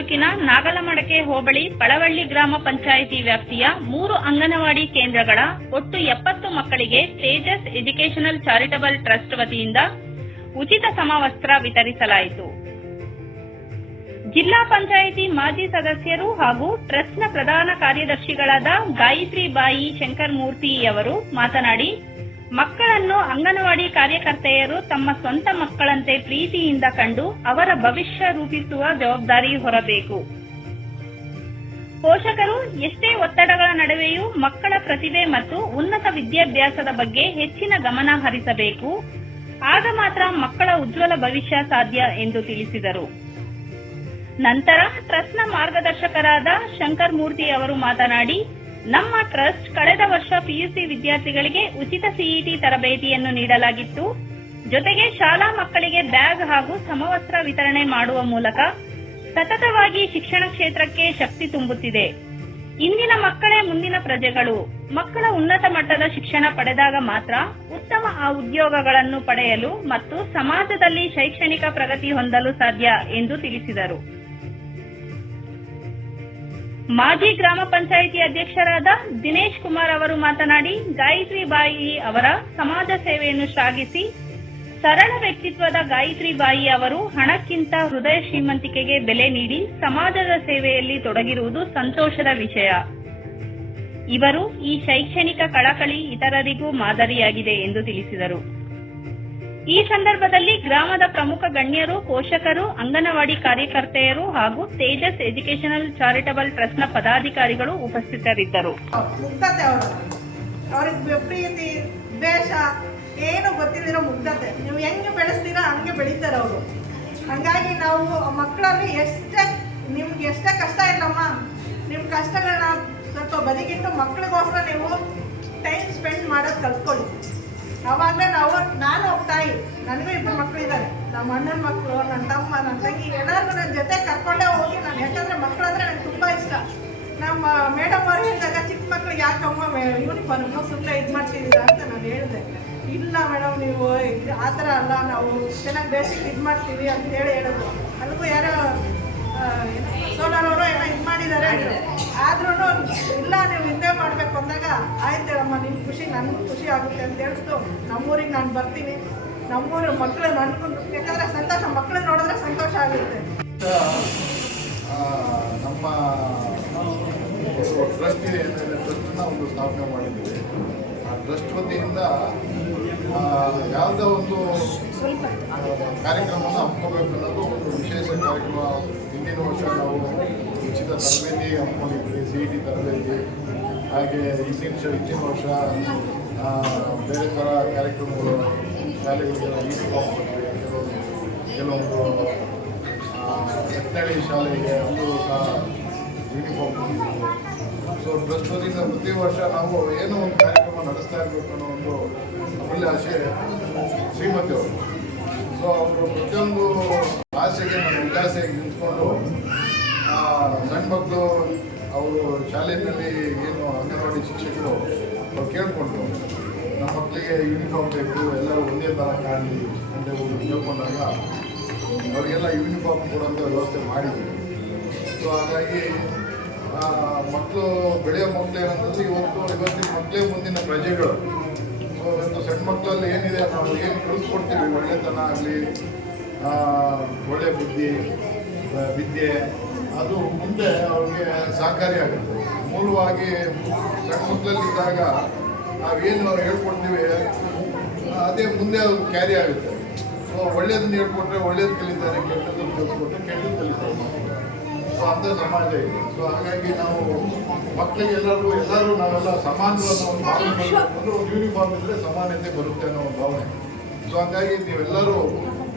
ತಾಲೂಕಿನ ನಾಗಲಮಡಕೆ ಹೋಬಳಿ ಪಳವಳ್ಳಿ ಗ್ರಾಮ ಪಂಚಾಯಿತಿ ವ್ಯಾಪ್ತಿಯ 3 ಅಂಗನವಾಡಿ ಕೇಂದ್ರಗಳ ಒಟ್ಟು 70 ಮಕ್ಕಳಿಗೆ ತೇಜಸ್ ಎಜುಕೇಷನಲ್ ಚಾರಿಟಬಲ್ ಟ್ರಸ್ಟ್ ವತಿಯಿಂದ ಉಚಿತ ಸಮವಸ್ತ್ರ ವಿತರಿಸಲಾಯಿತು. ಜಿಲ್ಲಾ ಪಂಚಾಯಿತಿ ಮಾಜಿ ಸದಸ್ಯರು ಹಾಗೂ ಟ್ರಸ್ಟ್ನ ಪ್ರಧಾನ ಕಾರ್ಯದರ್ಶಿಗಳಾದ ಗಾಯತ್ರಿ ಬಾಯಿ ಶಂಕರಮೂರ್ತಿಯವರು ಮಾತನಾಡಿ, ಮಕ್ಕಳನ್ನು ಅಂಗನವಾಡಿ ಕಾರ್ಯಕರ್ತೆಯರು ತಮ್ಮ ಸ್ವಂತ ಮಕ್ಕಳಂತೆ ಪ್ರೀತಿಯಿಂದ ಕಂಡು ಅವರ ಭವಿಷ್ಯ ರೂಪಿಸುವ ಜವಾಬ್ದಾರಿ ಹೊರಬೇಕು. ಪೋಷಕರು ಎಷ್ಟೇ ಒತ್ತಡಗಳ ನಡುವೆಯೂ ಮಕ್ಕಳ ಪ್ರತಿಭೆ ಮತ್ತು ಉನ್ನತ ವಿದ್ಯಾಭ್ಯಾಸದ ಬಗ್ಗೆ ಹೆಚ್ಚಿನ ಗಮನ ಹರಿಸಬೇಕು. ಆಗ ಮಾತ್ರ ಮಕ್ಕಳ ಉಜ್ವಲ ಭವಿಷ್ಯ ಸಾಧ್ಯ ಎಂದು ತಿಳಿಸಿದರು. ನಂತರ ಟ್ರಸ್ಟ್ನ ಮಾರ್ಗದರ್ಶಕರಾದ ಶಂಕರಮೂರ್ತಿ ಅವರು ಮಾತನಾಡಿ, ನಮ್ಮ ಟ್ರಸ್ಟ್ ಕಳೆದ ವರ್ಷ ಪಿಯುಸಿ ವಿದ್ಯಾರ್ಥಿಗಳಿಗೆ ಉಚಿತ ಸಿಇಟಿ ತರಬೇತಿಯನ್ನು ನೀಡಲಾಗಿತ್ತು. ಜೊತೆಗೆ ಶಾಲಾ ಮಕ್ಕಳಿಗೆ ಬ್ಯಾಗ್ ಹಾಗೂ ಸಮವಸ್ತ್ರ ವಿತರಣೆ ಮಾಡುವ ಮೂಲಕ ಸತತವಾಗಿ ಶಿಕ್ಷಣ ಕ್ಷೇತ್ರಕ್ಕೆ ಶಕ್ತಿ ತುಂಬುತ್ತಿದೆ. ಇಂದಿನ ಮಕ್ಕಳೇ ಮುಂದಿನ ಪ್ರಜೆಗಳು. ಮಕ್ಕಳ ಉನ್ನತ ಮಟ್ಟದ ಶಿಕ್ಷಣ ಪಡೆದಾಗ ಮಾತ್ರ ಉತ್ತಮ ಉದ್ಯೋಗಗಳನ್ನು ಪಡೆಯಲು ಮತ್ತು ಸಮಾಜದಲ್ಲಿ ಶೈಕ್ಷಣಿಕ ಪ್ರಗತಿ ಹೊಂದಲು ಸಾಧ್ಯ ಎಂದು ತಿಳಿಸಿದರು. ಮಾಜಿ ಗ್ರಾಮ ಪಂಚಾಯಿತಿ ಅಧ್ಯಕ್ಷರಾದ ದಿನೇಶ್ ಕುಮಾರ್ ಅವರು ಮಾತನಾಡಿ, ಗಾಯತ್ರಿ ಬಾಯಿ ಅವರ ಸಮಾಜ ಸೇವೆಯನ್ನು ಶ್ಲಾಘಿಸಿ, ಸರಳ ವ್ಯಕ್ತಿತ್ವದ ಗಾಯತ್ರಿ ಬಾಯಿ ಅವರು ಹಣಕ್ಕಿಂತ ಹೃದಯ ಶ್ರೀಮಂತಿಕೆಗೆ ಬೆಲೆ ನೀಡಿ ಸಮಾಜದ ಸೇವೆಯಲ್ಲಿ ತೊಡಗಿರುವುದು ಸಂತೋಷದ ವಿಷಯ. ಇವರು ಈ ಶೈಕ್ಷಣಿಕ ಕಳಕಳಿ ಇತರರಿಗೂ ಮಾದರಿಯಾಗಿದೆ ಎಂದು ತಿಳಿಸಿದರು. ಈ ಸಂದರ್ಭದಲ್ಲಿ ಗ್ರಾಮದ ಪ್ರಮುಖ ಗಣ್ಯರು, ಪೋಷಕರು, ಅಂಗನವಾಡಿ ಕಾರ್ಯಕರ್ತೆಯರು ಹಾಗೂ ತೇಜಸ್ ಎಜುಕೇಷನಲ್ ಚಾರಿಟಬಲ್ ಟ್ರಸ್ಟ್ನ ಪದಾಧಿಕಾರಿಗಳು ಉಪಸ್ಥಿತರಿದ್ದರು. ಅವ್ರಿಗೆ ಪ್ರೀತಿ, ದ್ವೇಷ ಏನು ಗೊತ್ತಿರೋ ಮುಗ್ಧತೆ. ನೀವು ಹೆಂಗೆ ಬೆಳೆಸ್ತೀರಾ ಹಂಗೆ ಬೆಳೀತಾರೆ ಅವರು. ಹಂಗಾಗಿ ನಾವು ಮಕ್ಕಳಲ್ಲಿ ನಿಮ್ಗೆ ಎಷ್ಟೇ ಕಷ್ಟ ಇಲ್ಲಮ್ಮ, ನಿಮ್ಮ ಕಷ್ಟಗಳನ್ನ ಸ್ವಲ್ಪ ಬದಿಗಿಟ್ಟು ಮಕ್ಕಳಿಗೋಸ್ಕರ ನೀವು ಟೈಮ್ ಸ್ಪೆಂಡ್ ಮಾಡೋದು ಕಲ್ತ್ಕೊಳ್ಳಿ. ಅವಾಗಲೇ ನಾನು ಒಬ್ಬ ತಾಯಿ, ನನಗೂ 2 ಮಕ್ಕಳಿದ್ದಾರೆ. ನಮ್ಮ ಅಣ್ಣನ ಮಕ್ಕಳು, ನನ್ನ ತಮ್ಮ, ನನ್ನ ತಂಗಿ ಎಲ್ಲರಿಗೂ ನನ್ನ ಜೊತೆ ಕರ್ಕೊಂಡೇ ಹೋಗಿ ನಾನು, ಯಾಕಂದರೆ ಮಕ್ಕಳಂದ್ರೆ ನನಗೆ ತುಂಬ ಇಷ್ಟ. ನಮ್ಮ ಮೇಡಮ್ ಅವ್ರು ಹೇಳಿದಾಗ, ಚಿಕ್ಕ ಮಕ್ಳಿಗೆ ಯಾಕಮ್ಮ ಯೂನಿಫಾರ್ಮ್ ಸುಮ್ಮನೆ ಇದು ಮಾಡ್ತಿದ್ದೀರಾ ಅಂತ ನಾನು ಹೇಳಿದೆ. ಇಲ್ಲ ಮೇಡಮ್, ನೀವು ಆ ಥರ ಅಲ್ಲ, ನಾವು ಚೆನ್ನಾಗಿ ಬೇಸಿಕ್ ಇದು ಮಾಡ್ತೀವಿ ಅಂತ ಹೇಳೋದು. ಅದಕ್ಕೂ ಯಾರೋ ಸೋಲಾರವರು ಏನೋ ಇದು ಮಾಡಿದ್ದಾರೆ. ಆದ್ರೂ ಇಲ್ಲ, ನೀವು ಹಿಂದೆ ಮಾಡಬೇಕು ಅಂದಾಗ, ಆಯ್ತು ಹೇಳಮ್ಮ, ನಿಮ್ಮ ಖುಷಿ ನನಗೂ ಖುಷಿ ಆಗುತ್ತೆ ಅಂತ ಹೇಳ್ಬಿಟ್ಟು ನಮ್ಮೂರಿಗೆ ನಾನು ಬರ್ತೀನಿ. ನಮ್ಮೂರು ಮಕ್ಕಳು ಅನ್ಕೊಂಡು, ಯಾಕಂದರೆ ಸಂತೋಷ, ಮಕ್ಕಳನ್ನ ನೋಡಿದ್ರೆ ಸಂತೋಷ ಆಗುತ್ತೆ. ನಮ್ಮ ಟ್ರಸ್ಟ್ ಟ್ರಸ್ಟನ್ನ ಒಂದು ಸ್ಥಾಪನೆ ಮಾಡಿದ್ದೀವಿ. ಆ ಟ್ರಸ್ಟ್ ವತಿಯಿಂದ ಯಾವುದೋ ಒಂದು ಕಾರ್ಯಕ್ರಮವನ್ನು ಹಮ್ಮಿಕೋಬೇಕು ಅನ್ನೋದು ಒಂದು ವಿಶೇಷ ಕಾರ್ಯಕ್ರಮ. ಹಿಂದಿನ ವರ್ಷ ನಾವು ಉಚಿತ ತರಬೇತಿ ಹಮ್ಮಿಕೊಂಡಿದ್ವಿ, ಸಿಇಟಿ ತರಬೇತಿ. ಹಾಗೆ ಹಿಂದಿನ ವರ್ಷ ಬೇರೆ ಥರ ಕಾರ್ಯಕ್ರಮಗಳು, ಶಾಲೆಗಳಿಗೆ ಯೂನಿಫಾರ್ಮ್ ಕೊಟ್ಟಿವೆ. ಕೆಲವೊಂದು ಸೆಕ್ಟರಿ ಶಾಲೆಗೆ ಅದು ಸಹ ಯೂನಿಫಾರ್ಮ್ ಕೊಟ್ಟಿದ್ದೀವಿ. ಸೊ ಟ್ರಸ್ಟ್ ವತಿಯಿಂದ ಪ್ರತಿ ವರ್ಷ ನಾವು ಏನೋ ಒಂದು ಕಾರ್ಯಕ್ರಮ ನಡೆಸ್ತಾ ಇರಬೇಕು ಅನ್ನೋ ಒಂದು ಅಭಿಲಾಷೆ ಶ್ರೀಮತಿಯವರು. ಸೊ ಅವರು ಪ್ರತಿಯೊಂದು ಆಸೆಗೆ ನಾನು ಉಲ್ಲಾಸೆಗೆ ನಿಂತ್ಕೊಂಡು ಸಣ್ಣ ಮಕ್ಕಳು ಅವರು ಶಾಲೆಯಲ್ಲಿ ಏನು ಅಂಗನವಾಡಿ ಶಿಕ್ಷಕರು ಅವ್ರು ಕೇಳಿಕೊಂಡ್ರು, ನಮ್ಮ ಮಕ್ಕಳಿಗೆ ಯೂನಿಫಾರ್ಮ್ ಬೇಕು, ಎಲ್ಲರೂ ಒಂದೇ ಥರ ಕಾಣಲಿ ಅಂತ ಕೇಳ್ಕೊಂಡಾಗ ಅವರಿಗೆಲ್ಲ ಯೂನಿಫಾರ್ಮ್ ಕೊಡುವಂಥ ವ್ಯವಸ್ಥೆ ಮಾಡಿದ್ವಿ. ಸೊ ಹಾಗಾಗಿ ಮಕ್ಕಳು ಬೆಳೆಯೋ ಮಕ್ಕಳು ಏನಂತಂದರೆ ಇವತ್ತಿನ ಮಕ್ಕಳೇ ಮುಂದಿನ ಪ್ರಜೆಗಳು. ಸೊ ಇವತ್ತು ಸಣ್ಣ ಮಕ್ಕಳಲ್ಲಿ ಏನಿದೆ, ನಾವು ಏನು ಕಳಿಸ್ಕೊಡ್ತೀವಿ, ಒಳ್ಳೆತನ ಆಗಲಿ, ಒಳ್ಳೆ ಬುದ್ಧಿ, ವಿದ್ಯೆ, ಅದು ಮುಂದೆ ಅವ್ರಿಗೆ ಸಹಕಾರಿಯಾಗುತ್ತೆ. ಮೂಲವಾಗಿ ಸಣ್ಣ ಮಕ್ಕಳಲ್ಲಿದ್ದಾಗ ನಾವೇನು ಹೇಳ್ಕೊಡ್ತೀವಿ ಅದೇ ಮುಂದೆ ಅವ್ರು ಕ್ಯಾರಿ ಆಗುತ್ತೆ. ಸೊ ಒಳ್ಳೇದನ್ನ ಹೇಳ್ಕೊಟ್ರೆ ಒಳ್ಳೇದು ಕಲಿತಾರೆ, ಕೆಟ್ಟದನ್ನು ಕಲಿಸ್ಕೊಟ್ರೆ ಕೆಟ್ಟದ್ದು ಕಲಿತಾರೆ. ಸೊ ಅಂಥ ಸಮಾಜ ಇದೆ. ಸೊ ಹಾಗಾಗಿ ನಾವು ಮಕ್ಕಳಿಗೆ ಎಲ್ಲರೂ ನಾವೆಲ್ಲ ಸಮಾನವನ್ನು ಒಂದು ಭಾವನೆ ಬರಬೇಕು ಅಂದರೆ ಒಂದು ಯೂನಿಫಾರ್ಮ್ ಇದ್ದರೆ ಸಮಾನತೆ ಬರುತ್ತೆ ಅನ್ನೋ ಒಂದು ಭಾವನೆ. ಸೊ ಹಾಗಾಗಿ ನೀವೆಲ್ಲರೂ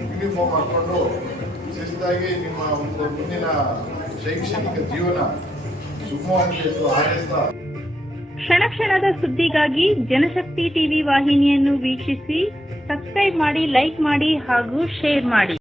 ಯೂನಿಫಾರ್ಮ್ ಹಾಕ್ಕೊಂಡು ಶಿಸ್ತಾಗಿ ನಿಮ್ಮ ಒಂದು ಮುಂದಿನ ಶೈಕ್ಷಣಿಕ ಜೀವನ ಸುಗಮವಾಗಿ ಎಂದು ಹಾರೈಸ್ತಾ, ಕ್ಷಣ ಕ್ಷಣದ ಸುದ್ದಿಗಾಗಿ ಜನಶಕ್ತಿ ಟಿವಿ ವಾಹಿನಿಯನ್ನು ವೀಕ್ಷಿಸಿ, ಸಬ್ಸ್ಕ್ರೈಬ್ ಮಾಡಿ, ಲೈಕ್ ಮಾಡಿ ಹಾಗೂ ಶೇರ್ ಮಾಡಿ.